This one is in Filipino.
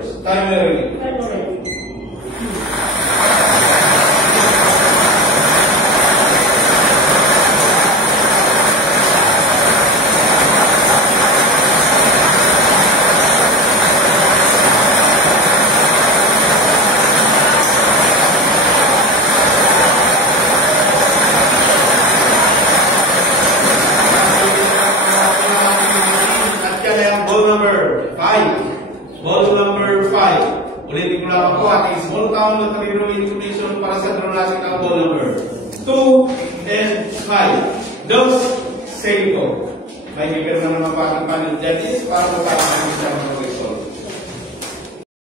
numbers. Timer ready. Ball number 5. Ulitin ko lang ako ating small count lottery drawing information para sa draw natin ang ball number 2 and 5. Dos, seguito. May bigyan naman ng panel judges para matapos ang isang